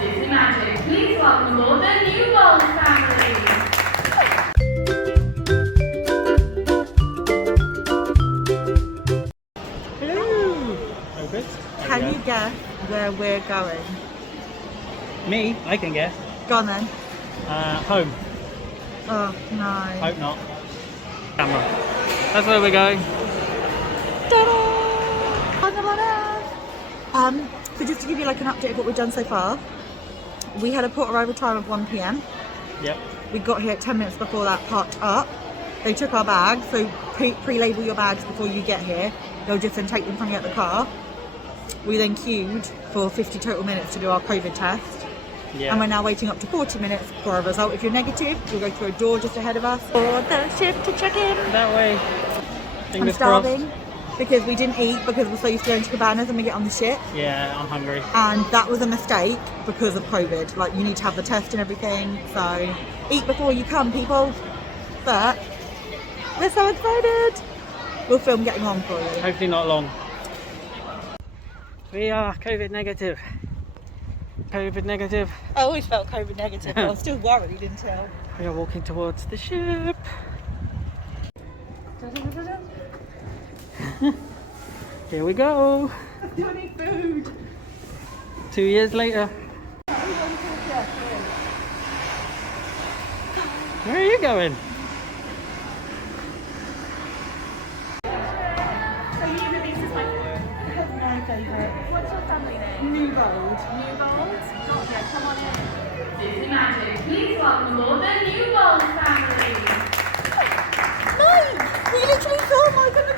Disney Magic. Please welcome aboard the New World family. Hello! Can you guess where we're going? Me? I can guess. Go on then. Home. Oh no. Hope not. Camera. That's where we're going. So just to give you like an update of what we've done so far, we had a port arrival time of 1 p.m. Yep. We got here 10 minutes before that, parked up. They took our bags, so pre-label your bags before you get here. They'll just then take them from you at the car. We then queued for 50 total minutes to do our COVID test. Yeah. And we're now waiting up to 40 minutes for our result. If you're negative, you'll go through a door just ahead of us for the ship to check in. That way. Fingers I'm starving crossed. because we didn't eat because we're so used to going to cabanas and we get on the ship. Yeah, I'm hungry. And that was a mistake because of COVID. Like, you need to have the test and everything. So eat before you come, people. But we're so excited. We'll film getting on for you. Hopefully not long. We are COVID negative. COVID negative. I always felt COVID negative, but I was still worried until... We are walking towards the ship. Here we go. I don't need food. 2 years later. Where are you going? My favourite. What's your family name? New Gold. New Gold? Not yet, come on in. Disney Magic. Please welcome aboard the New World family. Mike! We literally saw Mike on the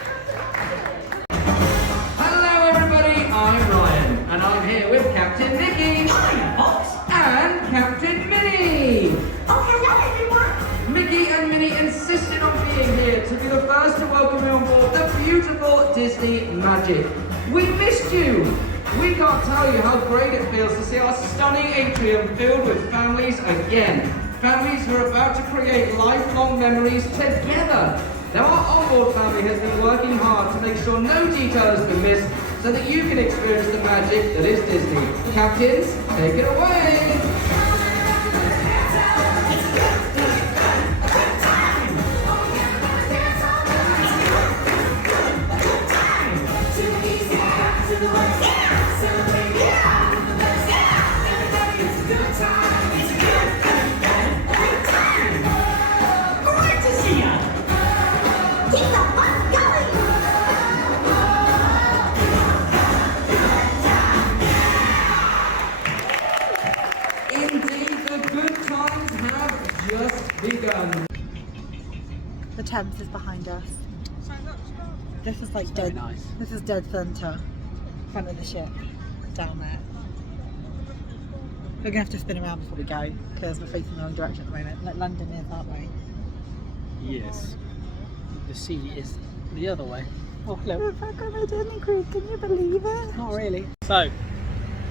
Hello everybody, I'm Ryan and I'm here with Captain Nikki. Hi, Fox. And Captain Minnie. Oh, hello, everyone. Mickey and Minnie insisted on being here to be the first to welcome you on board the beautiful Disney Magic. We missed you. We can't tell you how great it feels to see our stunning atrium filled with families again. Families who are about to create lifelong memories together. Now our onboard family has been working hard to make sure no detail has been missed so that you can experience the magic that is Disney. Captains, take it away. Great to see ya. Keep the fun going. Indeed, the good times have just begun. The Thames is behind us. This is like dead. nice. This is dead centre. Front of the ship. Down there. We're gonna have to spin around before we go because we're facing the wrong direction at the moment. Like London is that way. Yes. The sea is the other way. Oh, hello. We're back on the Disney cruise. Can you believe it? Not really. So,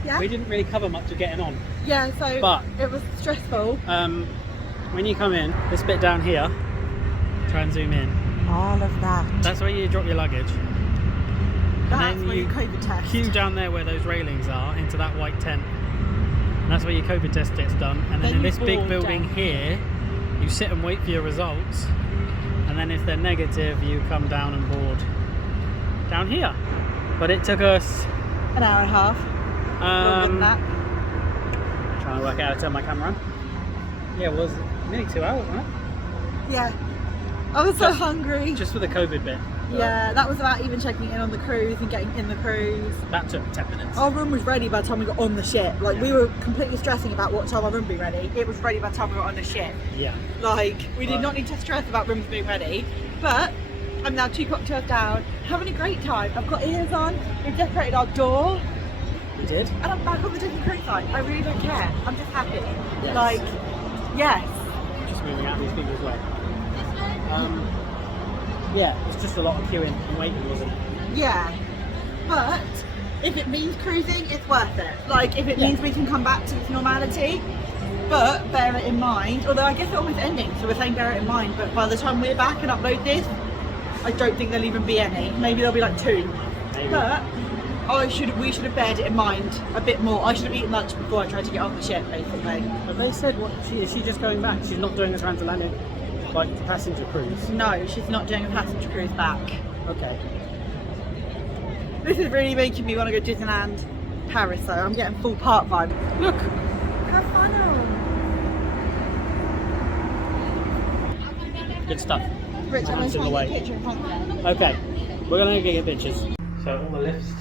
Yeah. we didn't really cover much of getting on. Yeah. So But- it was stressful. When you come in, this bit down here, try and zoom in. All of that. That's where you drop your luggage. That's then where you you COVID test. Queue down there where those railings are into that white tent. And that's where your COVID test gets done. And then Then in you this big board building down. here, you sit and wait for your results. And then if they're negative, you come down and board down here. But it took us An hour and a half. Longer than that. trying to work out how to turn my camera on. Yeah, it was nearly 2 hours, wasn't Yeah. I was so Just- hungry. it? Just for the COVID bit. Yeah, that was about even checking in on the cruise and getting in the cruise. That took 10 minutes. Our room was ready by the time we got on the ship. Like, we were completely stressing about what time our room would be ready. It was ready by the time we got on the ship. Yeah. Like, we did not need to stress about rooms being ready. But I'm now 2 cocktails down, having a great time. I've got ears on, we've decorated our door, You did? and I'm back on the Disney cruise line. I really don't care. I'm just happy. Yes. Like, yes. Just moving out these people's way. Yeah, it's just a lot of queuing and waiting, wasn't it? Yeah. But if it means cruising, it's worth it. Like, if it means we can come back to its normality, but bear it in mind, although I guess it's almost ending, so we're saying bear it in mind, but by the time we're back and upload this, I don't think there'll even be any. Maybe there'll be like 2. Maybe. But we should have bared it in mind a bit more. I should have eaten lunch before I tried to get on the ship, basically. But they said, what is she just going back? She's not doing a transatlantic, like, passenger cruise? No, she's not doing a passenger cruise back. Okay. This is really making me want to go to Disneyland Paris, though. I'm getting full park vibe. Look! Have fun. Good stuff. Rich, I'm Hands in the going way. to take a picture in front of you. Okay, we're gonna get pictures. So all the lifts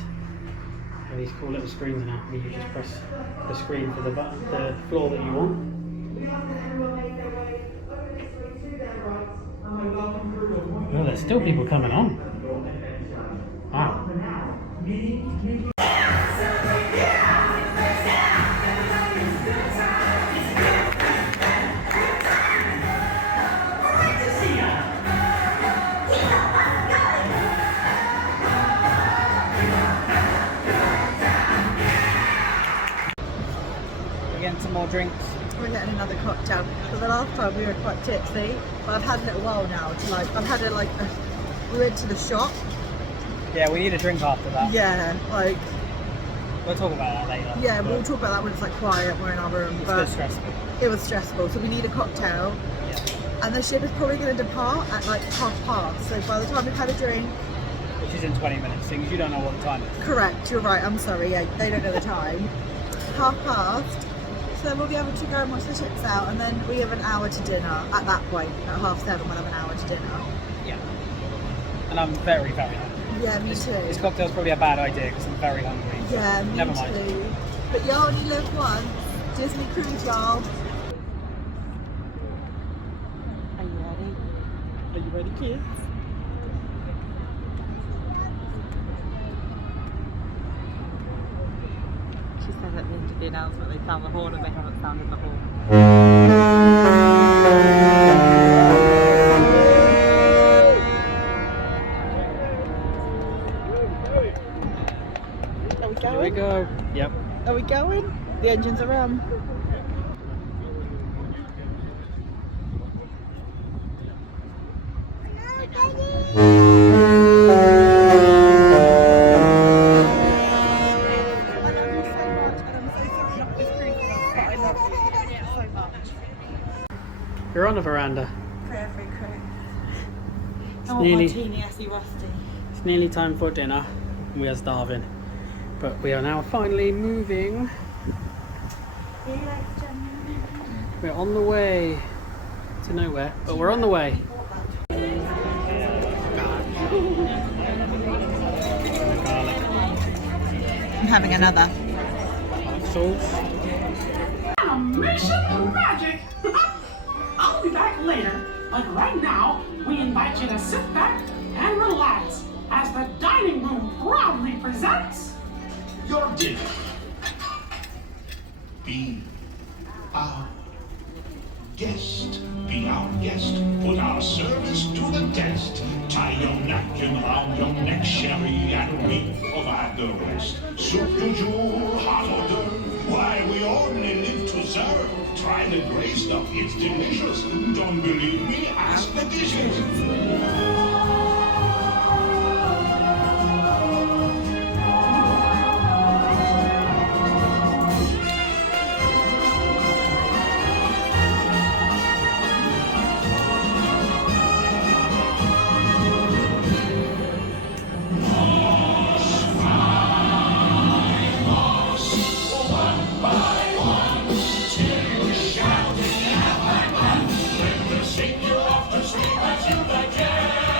have these cool little screens now. You just press the screen for the floor that you want. Oh, there's still people coming on. Wow. Some more drinks. We're getting another cocktail. So the last time we were quite tipsy, but I've had a little while now to like. I've had we went to the shop. Yeah, we need a drink after that. Yeah, like. We'll talk about that later. Yeah, we'll talk about that when it's like quiet. We're in our room. It's a But bit stressful. it was stressful, so we need a cocktail. Yeah. And the ship is probably going to depart at like 1:30. So by the time we've had a drink. Which is in 20 minutes, things you don't know what the time is. Correct, you're right. I'm sorry. Yeah, they don't know the time. 1:30. So then we'll be able to go and watch the ships out, and then we have an hour to dinner at that point. At 7:30, we'll have an hour to dinner. Yeah. And I'm very, very hungry. Yeah, me too. This cocktail's probably a bad idea because I'm very hungry. Yeah, me Never mind. too. But you only live once. Disney cruise, y'all. Are you ready? Are you ready, kids? She said at the end of the announcement they found the horn and they haven't found the horn. Are we going? Here we go. Yep. Are we going? The engines are on. You're on the veranda. Prairie crew. It's I want nearly- martini, Essie Rusty. It's nearly time for dinner. We are starving. But we are now finally moving. We're on the way to nowhere, but we're on the way. I'm having another. Sauce. A mission of magic. I'll be back later, but right now we invite you to sit back and relax as the dining room proudly presents Your dinner. Be our guest. Be our guest. Put our service to the test. Tie your napkin around your neck, Sherry, and we provide the rest. Soup du jour, hot hors d'oeuvre. Why, we only live to serve. Try the gray stuff, it's delicious. Don't believe me? Ask the dishes. Shake you off to sleep as you again.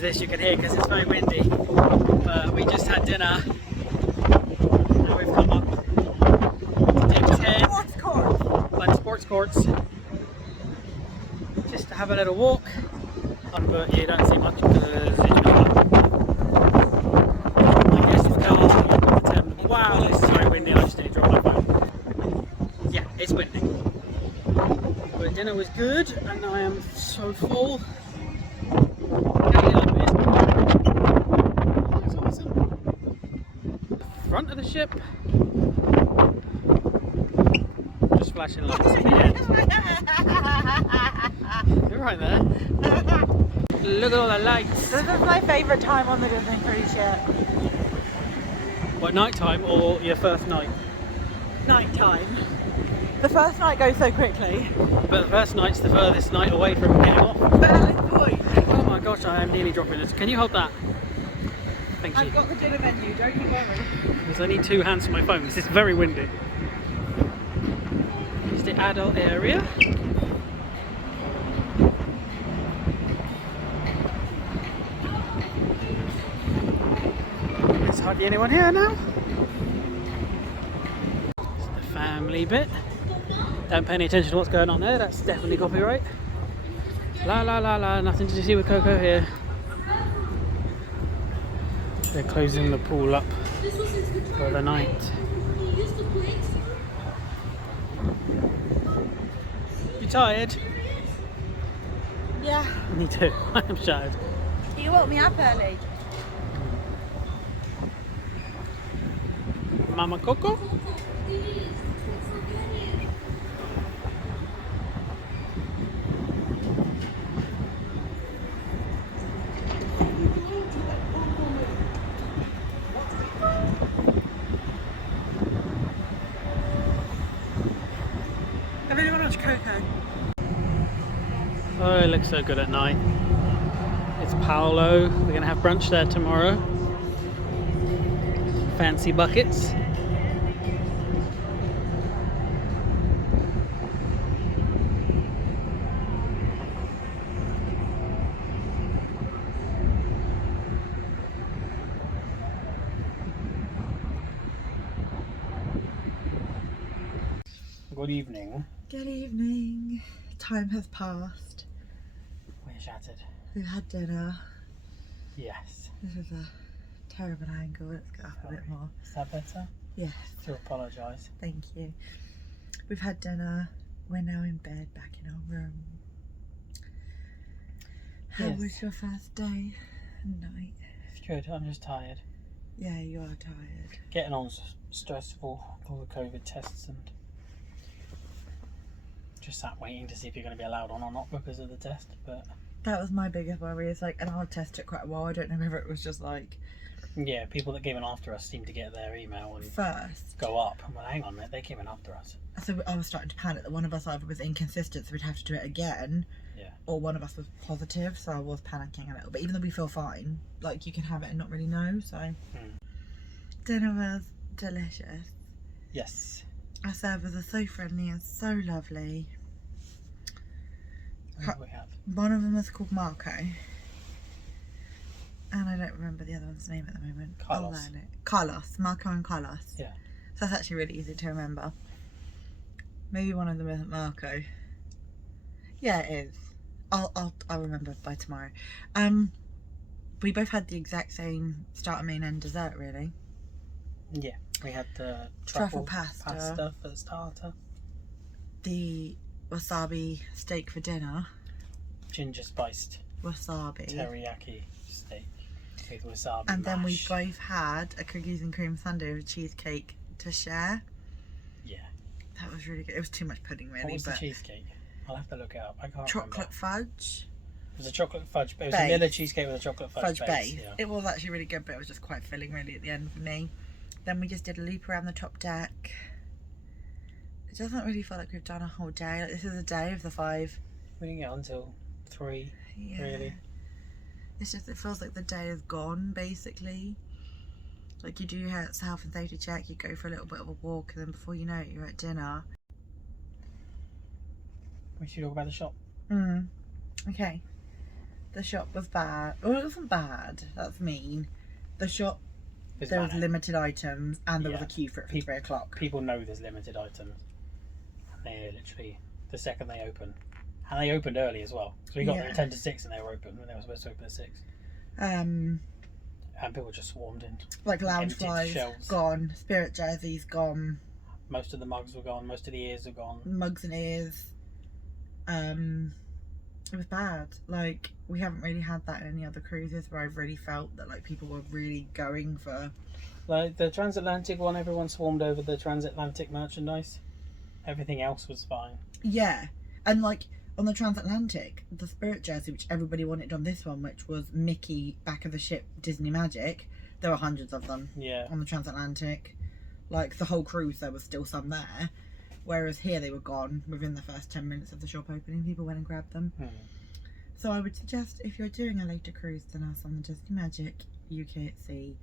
This you can hear because it's very windy, but we just had dinner. Now we've come up to Deck 10 London Sports Courts just to have a little walk, but you don't see much because it's just I guess it's going. Wow, this is very windy. I just need to drop my phone. Yeah, it's windy, but dinner was good and I am so full. Front of the ship, just flashing lights at the end. You're right there. Look at all the lights. This is my favourite time on the Disney cruise ship. What, night time or your first night? Night time. The first night goes so quickly. But the first night's the furthest night away from getting off. Valid point. Oh my gosh, I am nearly dropping this. Can you hold that? Thank you. I've got the dinner menu, don't you worry. Because I need 2 hands for my phone because it's very windy. It's the adult area. There's hardly anyone here now. It's the family bit. Don't pay any attention to what's going on there, that's definitely copyright. La la la la, nothing to see with Coco here. They're closing the pool up for the night. You tired? Yeah. Me too. I am shattered. You woke me up early. Mama Coco? cocoa. Oh, it looks so good at night. It's Paolo. We're going to have brunch there tomorrow. Fancy buckets. Good evening. Good evening. Time has passed. We're shattered. We've had dinner. Yes. This is a terrible angle. Let's go up a bit more. Is that better? Yes. To apologise. Thank you. We've had dinner. We're now in bed, back in our room. How Yes. was your first day and night? It's good. I'm just tired. Yeah, you are tired. Getting on stressful, all the COVID tests, and just sat waiting to see if you're going to be allowed on or not because of the test. But That was my biggest worry. It's like, and our test took quite a while. I don't know whether it was just like yeah, people that came in after us seemed to get their email and first. go up. I'm like, hang on a minute, they came in after us. So I was starting to panic that one of us either was inconsistent, so we'd have to do it again, Yeah. or one of us was positive. So I was panicking a little. But even though we feel fine, like you can have it and not really know. So dinner was delicious. Yes. Our servers are so friendly and so lovely. What do we have? One of them is called Marco. And I don't remember the other one's name at the moment. Carlos. I'll learn it. Carlos. Marco and Carlos. Yeah. So that's actually really easy to remember. Maybe one of them isn't Marco. Yeah, it is. I'll remember by tomorrow. We both had the exact same starter, main, and dessert, really. Yeah. We had the Truffle truffle pasta. for the starter. The wasabi steak for dinner. Ginger spiced Wasabi. teriyaki steak with wasabi And then we mash. both had a cookies and cream sundae with cheesecake to share. Yeah. That was really good. It was too much pudding, really. What was the but cheesecake? I'll have to look it up. I can't chocolate remember. fudge. It was a chocolate fudge. It was Base. a vanilla cheesecake with a chocolate Fudge base. base. Yeah. It was actually really good, but it was just quite filling, really, at the end for me. Then we just did a loop around the top deck. It doesn't really feel like we've done a whole day. Like, this is a day of the 5. We didn't get on until 3. Yeah. Really. It's just, it feels like the day is gone, basically. Like, you do your health and safety check, you go for a little bit of a walk, and then before you know it, you're at dinner. We should talk about the shop. Okay. The shop was bad. Well, it wasn't bad. That's mean. The shop, there was limited items, and there was a queue for it for 3 o'clock. People know there's limited items. And they're literally, the second they open. And they opened early as well. So we got there at 10 to 6 and they were open when they were supposed to open at 6. And people just swarmed in. Like lounge Emptied flies, shelves. gone. Spirit jerseys, gone. Most of the mugs were gone. Most of the ears are gone. Mugs and ears. It was bad. Like, we haven't really had that in any other cruises where I've really felt that like people were really going for. Like the transatlantic one, everyone swarmed over the transatlantic merchandise. Everything else was fine. Yeah, and like on the transatlantic, the Spirit jersey, which everybody wanted on this one, which was Mickey back of the ship Disney Magic, there were hundreds of them. Yeah. On the transatlantic, like the whole cruise, there was still some there. Whereas here they were gone within the first 10 minutes of the shop opening. People went and grabbed them. So I would suggest if you're doing a later cruise than us on the Disney Magic UK at Sea,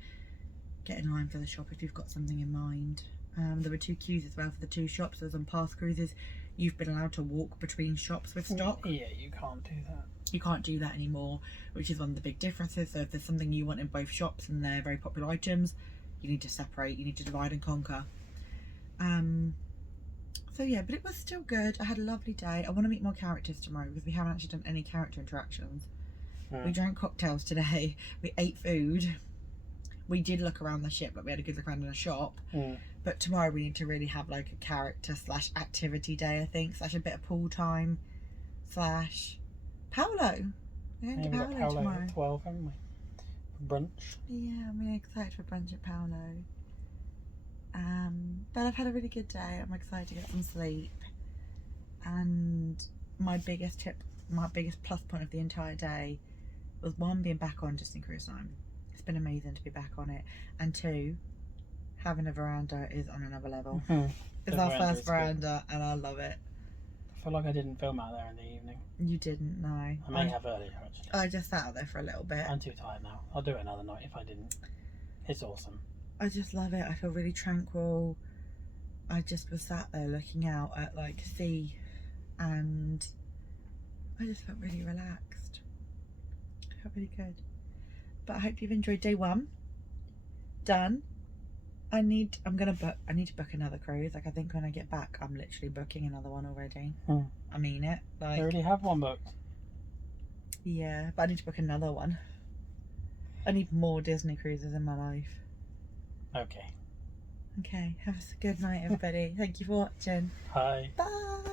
get in line for the shop if you've got something in mind. There were 2 queues as well for the 2 shops. As on past cruises, you've been allowed to walk between shops with stock. Yeah, you can't do that. You can't do that anymore, which is one of the big differences. So if there's something you want in both shops and they're very popular items, you need to separate, you need to divide and conquer. So yeah, but it was still good. I had a lovely day. I want to meet more characters tomorrow because we haven't actually done any character interactions. We drank cocktails today. We ate food. We did look around the ship, but we had a good look around in a shop. But tomorrow we need to really have like a character / activity day, I think, / a bit of pool time / Paolo. We're going to We've got Paolo tomorrow. at 12, haven't we? For brunch. Yeah, I'm really excited for brunch at Paolo. But I've had a really good day. I'm excited to get some sleep. And my biggest plus point of the entire day was 1, being back on Disney Cruise Line. It's been amazing to be back on it. And 2, having a veranda is on another level. It's our first veranda and I love it. feel like I didn't film out there in the evening. You didn't, no. I may have earlier, actually. I just sat out there for a little bit. I'm too tired now. I'll do it another night if I didn't. It's awesome. I just love it. I feel really tranquil. I just was sat there looking out at like sea, and I just felt really relaxed. I felt really good. But I hope you've enjoyed day 1. Done. I need to book another cruise. Like, I think when I get back, I'm literally booking another one already. I mean it. Like, I already have one booked. Yeah, but I need to book another one. I need more Disney cruises in my life. Okay. Okay, have a good night, everybody. Thank you for watching. Bye. Bye.